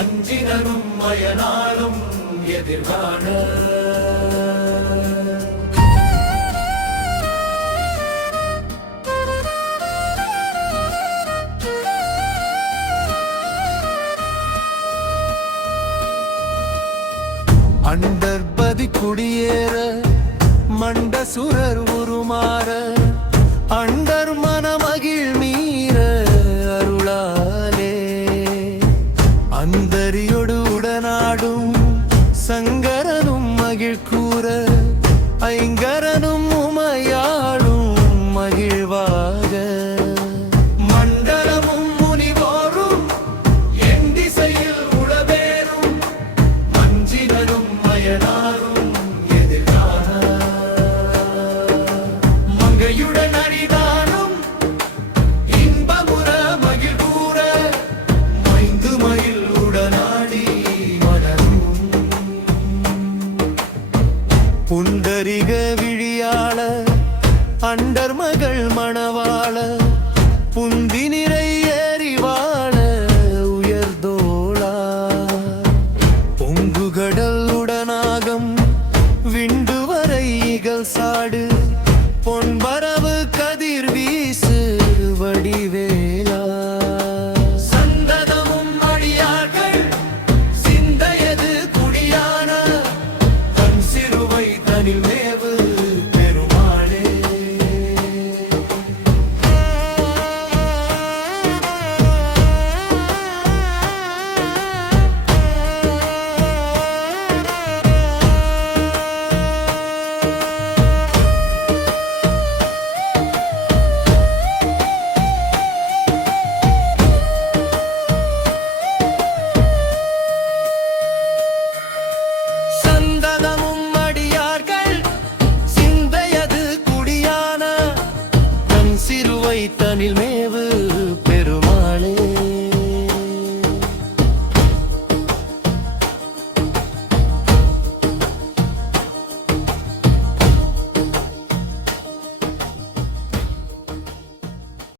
அஞ்சினரும் மயனாலும் எதிர்காண அண்டர்பதி குடியேற மண்டசுரர் உருமாற அண்டர் மனமகிழ் மீற அருளாலே அந்தரியோடு உடனாடும் சங்கரனும் மகிழ் கூற ஐங்கரனும் உமையாளும் மகிழ்வாக மண்டலமும் முனிவோரும் என் திசையில் உளவேறும் மஞ்சினரும் மயனாரும் எதிர்காண மங்கையுடன் அரிதானும் இன்பமுற மகிழ் கூற மைந்து மயில் உடனாடி மலரும் புண்டரிக விழியாள அண்டர் மகள் மணவாள புந்தி நிறை ஏறிவாழ உயர்தோளா பொங்குகடல் உடனாகம் விண்டு வரை இகழ் சாடு பொன்பரவு கதிர் வீ